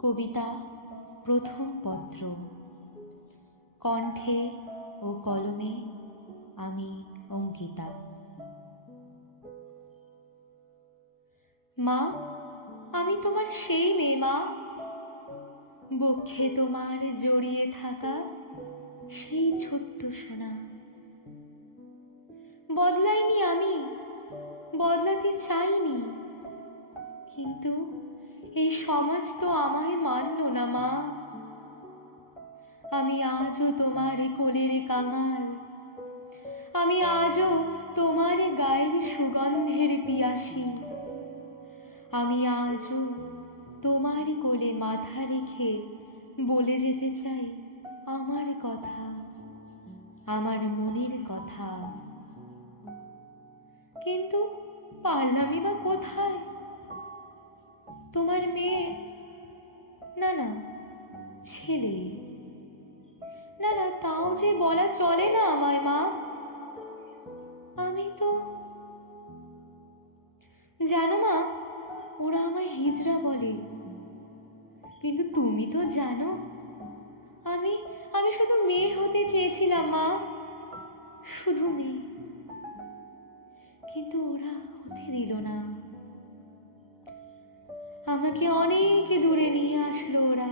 কবিতা প্রথম পত্র। কণ্ঠে ও কলমে আমি অঙ্কিতা। মা, আমি তোমার সেই মেয়ে মা। বক্ষে তোমার জড়িয়ে থাকা সেই ছোট্ট সোনা। বদলাইনি আমি, বদলাতে চাইনি। কিন্তু এই সমাজ তো আমায় মানল না, মা। আমি আজও তোমার কোলের কাঙাল। আমি আজও তোমার গায়ের সুগন্ধের পিয়াসী। আমি আজও তোমার কোলে মাথা রেখে বলে যেতে চাই আমার কথা, আমার মনের কথা। কিন্তু পারলামই বা কোথায়? তোমার মেয়ে? না না, ছেলে। না না, তাও যে বলা চলে না আমায়, মা। আমি তো জানো, মা, ওরা আমায় হিজড়া বলে। কিন্তু তুমি তো জানো, আমি আমি শুধু মেয়ে হতে চেয়েছিলাম, মা। শুধু মেয়ে। কিন্তু ওরা হতে দিল আমাকে অনেক দূরে নিয়ে আসলো ওরা,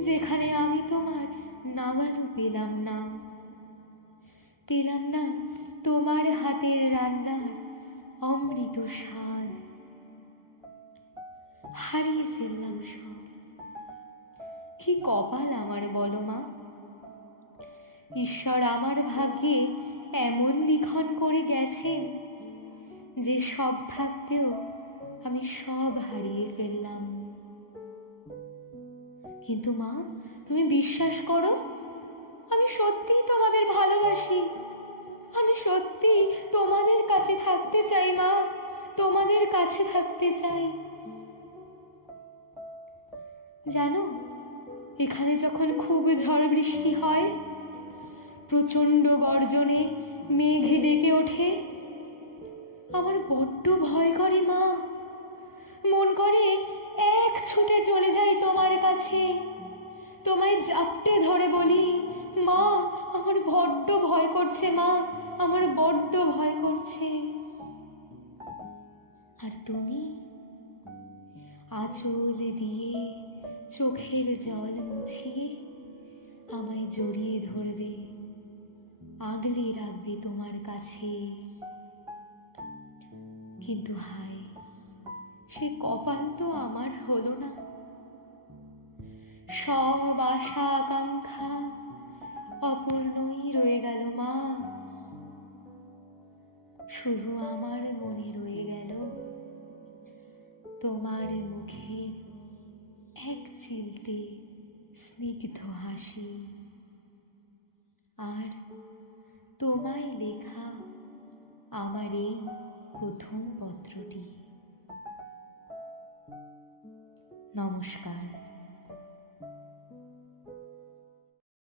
যেখানে আমি তোমার নাগালও পেলাম না। পেলাম না তোমার হাতের রান্নার অমৃত স্বাদ। হারিয়ে ফেললাম সব। কি কপাল আমার বলো মা। ঈশ্বর আমার ভাগ্যে এমন লিখন করে গেছেন যে সব থাকতেও আমি সব হারিয়ে ফেললাম। কিন্তু মা, তুমি বিশ্বাস করো? আমি সত্যিই তোমাদের ভালোবাসি। আমি সত্যি তোমাদের কাছে থাকতে চাই, মা। তোমাদের কাছে থাকতে চাই। জানো, এখানে যখন খুব ঝড় বৃষ্টি হয়, প্রচণ্ড গর্জনে মেঘে ডেকে ওঠে। আমার বড্ড ভয় করে, মা। মন করে এক ছুটে চলে যাই তোমার কাছে। তোমায় জাপটে ধরে বলি, মা, আমার বড্ড ভয় করছে, মা, আমার বড্ড ভয় করছে। আর তুমি আঁচল দিয়ে চোখের জল মুছিয়ে আমায় জড়িয়ে ধরবে, আগলে রাখবে তোমার কাছে। কিন্তু হায় সে কপাল তো আমার হলো না। সব আশা আকাঙ্ক্ষা অপূর্ণই রয়ে গেল মা। শুধু আমার মনে রয়ে গেল তোমার মুখে এক চিলতে স্নিগ্ধ হাসি। আর তোমায় লেখা আমার এই প্রথম পত্রটি। নমস্কার।